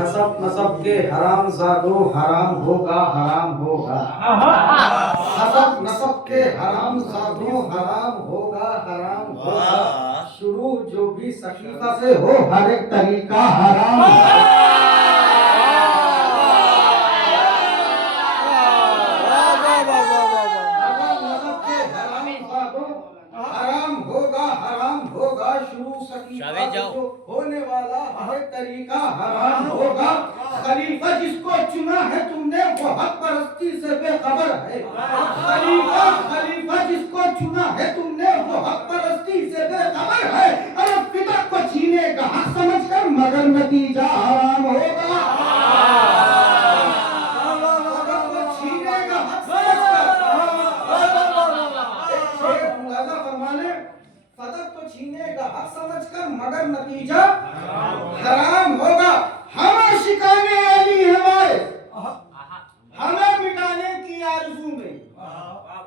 हसब नसब के हराम जादो हराम होगा हराम होगा। हसब नसब के हराम जादो हराम होगा हराम होगा। शुरू जो भी सकीफा से हो हर एक तरीका हराम होगा। होने वाला हर तरीका हराम होगा। खलीफा जिसको चुना है तुमने वो हक परस्ती से बेखबर है। खलीफा जिसको चुना है तुमने वो हक परस्ती से बेखबर है। अरे फितरत को छीने का हक समझकर मगर नतीजा हराम होगा। छीने का हक समझकर मगर नतीजा हराम होगा। हमें शिकाने अली हमारे हमें मिटाने की आरज़ू में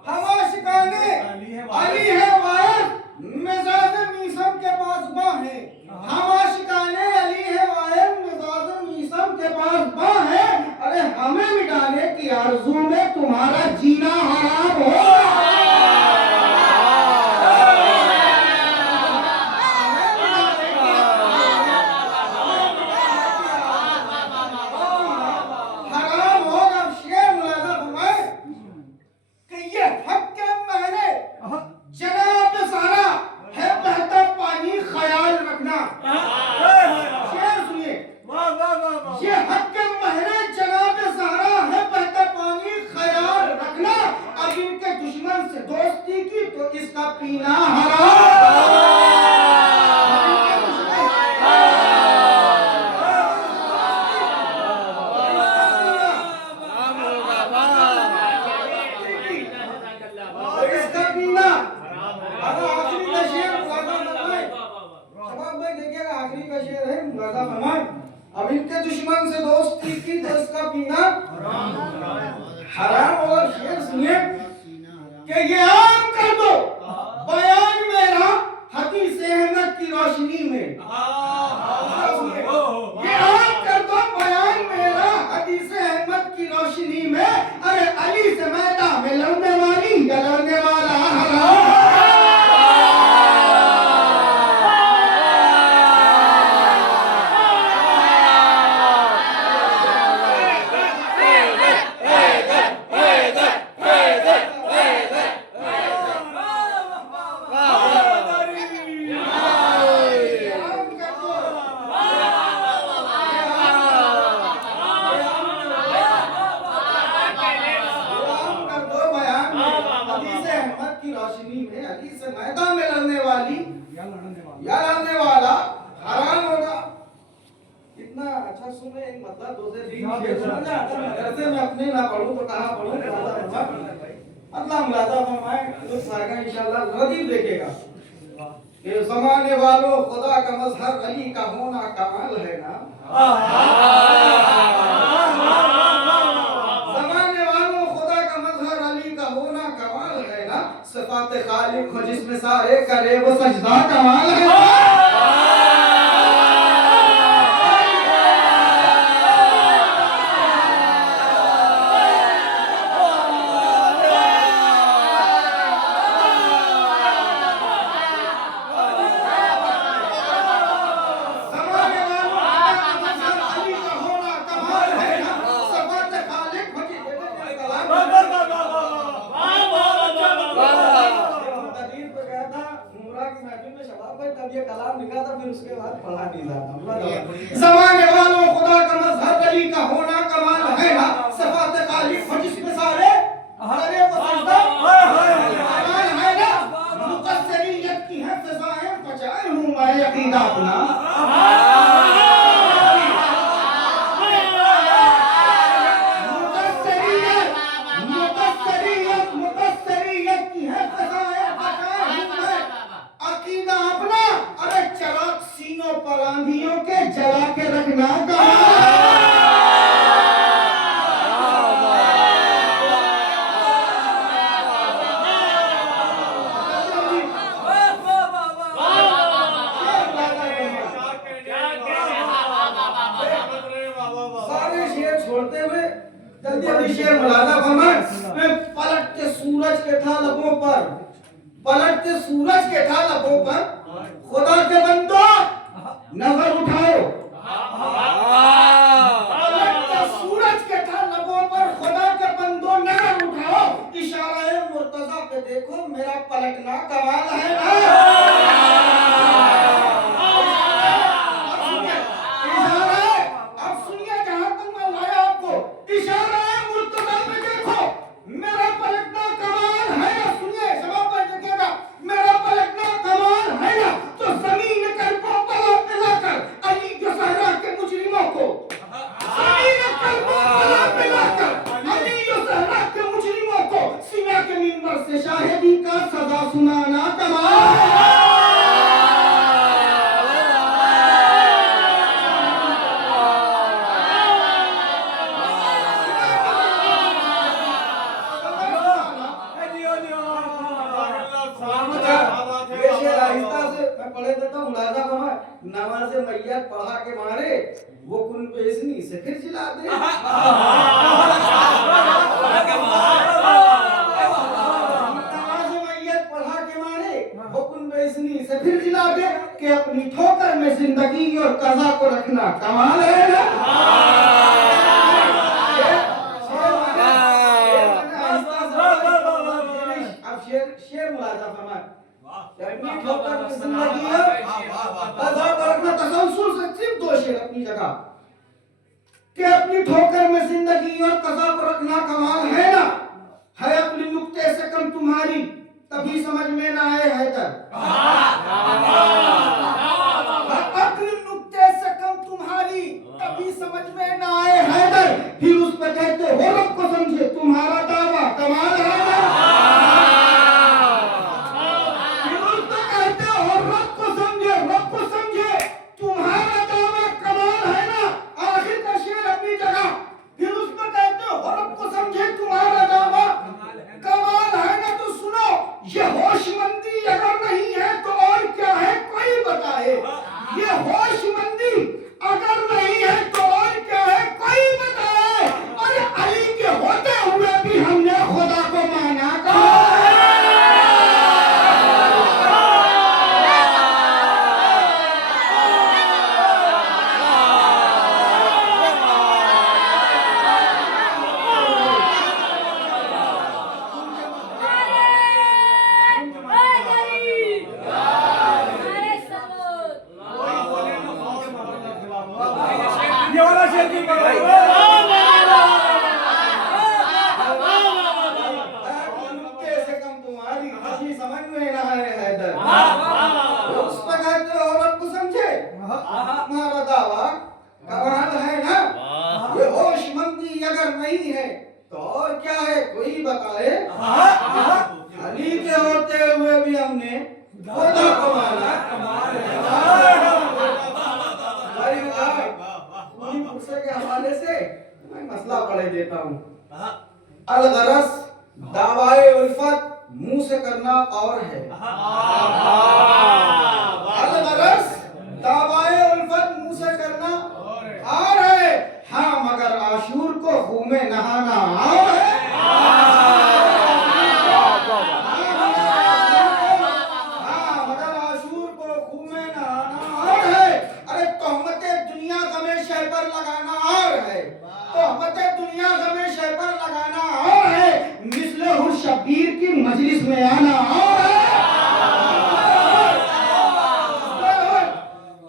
हमें शिकाने अली है वायद मिजाज मीसम के पास बाहें। हमें शिकाने अली है वायद मिजाज मीसम के पास बाहें। अरे हमें मिटाने की आरज़ू में तुम्हारा जीना हराम होगा। इसका पीना आखिरी का शेर है मुलाजा फरमाए। अब इनके दुश्मन से दोस्ती की तो इसका पीना हराम। और शेर सुनिए कि ये आम कर दो बयान मेरा हदीस अहमद की रोशनी में। ये आम कर दो बयान मेरा हदीस अहमद की रोशनी में। अरे अली से मैदान में लड़ने वाली या लड़ने वाला हराम। अली से मैदान में लड़ने वाली या लड़ने वाला हराम होगा। इतना अच्छा सुने एक मतलब दूसरे मदरसे में अपने ना पढ़ूं तो कहाँ पढ़ूं। अल्लाह मुलाजा फरमाए तो सागा इंशाल्लाह लतीफ देखेगा कि ज़माने वालों खुदा का मजहर अली का होना कमाल है ना। सिफ़ात खालिक हो जिसमें सारे करे वो सजदा कमाल है। ये कलाम लिखा था फिर उसके बाद पढ़ा नहीं जाता। ज़माने वालों खुदा का मजहर अली का होना कमाल है ना। सिफ़ात खालिक हो जिसमें सारे करे वो सजदा कमाल है ना। मुक़स्सिरियत की है फ़िज़ाएं बचाए हूँ मैं अक़ीदा अपना। पर आंधियों के जला के रखना का जल्दी शेर मुलाजा फरमाए। पलट के सूरज के था लबों पर, पलट के सूरज के था लबों पर, खुदा के बंदो नजर उठाओ। पलट के सूरज के था लबों पर, खुदा के बंदो नजर उठाओ। इशारा मुर्तजा पे देखो, मेरा पलटना कमाल है ना। शाहिदी का सजा सुनाना कमाल है। मैं पढ़े देता हूँ मुलाजा फरमाए। नमाज मैयत पढ़ा के मारे वो कुन बेसनी से फिर जिला दे। से फिर जिला दे कि अपनी ठोकर में जिंदगी और कज़ा को रखना कमाल है ना। अब शेर मुलाजा फरमाए। अपनी ठोकर में जिंदगी और कज़ा को रखना, तसलसल से सिर्फ दो शेर अपनी जगह कि अपनी ठोकर में जिंदगी और कज़ा को रखना कमाल है ना। है अपनी नुक्ते से कम तुम्हारी, तभी समझ में ना आए हैदर। अपने नुक्ते से कम तुम्हारी, तभी समझ में ना आए हैदर। फिर उस पे कहते हो रब को समझे, तुम्हारा दावा कमाल है ना। फिर उस पे कहते हो रब को समझे, रब को समझे, तुम्हारा दावा कमाल है ना। आखिर का शेर अपनी जगह। फिर उस पे कहते हो रब को समझे, तुम्हारा दावा कमाल है ना। तो सुनो, ये होशमंदी अगर नहीं है तो और क्या है कोई बताए। ये होशमंदी अगर नहीं है तो और क्या है कोई बताए। अरे अली के होते हुए भी हमने खुदा को माना अलगरस दावाए उल्फत मुंह से करना और है। अलगरस दावाए उल्फत मुंह से करना और है। हाँ मगर आशूर को खून में नहाना और है। हाँ मगर आशूर को खून में नहाना और है। अरे तोहमते दुनिया गमे शह पर लगाना और है। तोहमते दुनिया गमे शह पर लगाना और है। मिसले हुर शबीर की मजलिस में आना और है।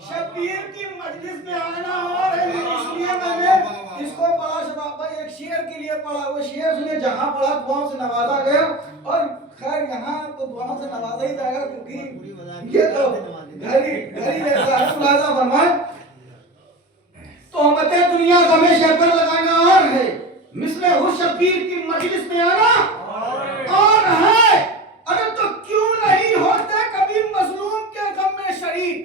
शबीर की मजलिस में आना और है। इसलिए मैंने इसको पढ़ा शबाब भाई, एक शेर के लिए पढ़ा। वो शेर सुने, जहाँ पढ़ा दुआओं से नवाजा गया। और खैर यहाँ तो दुआओं से नवाजा ही जाएगा, क्योंकि ये तो घरी घरी जैसा है। मुलाजा फरमाए। तोहमते दुनिया गमे शह पर लगाना और है। मिसले हुर शबीर की मजलिस में आना और है। अरे तो क्यों नहीं होते कभी मजलूम के गम में शरीक।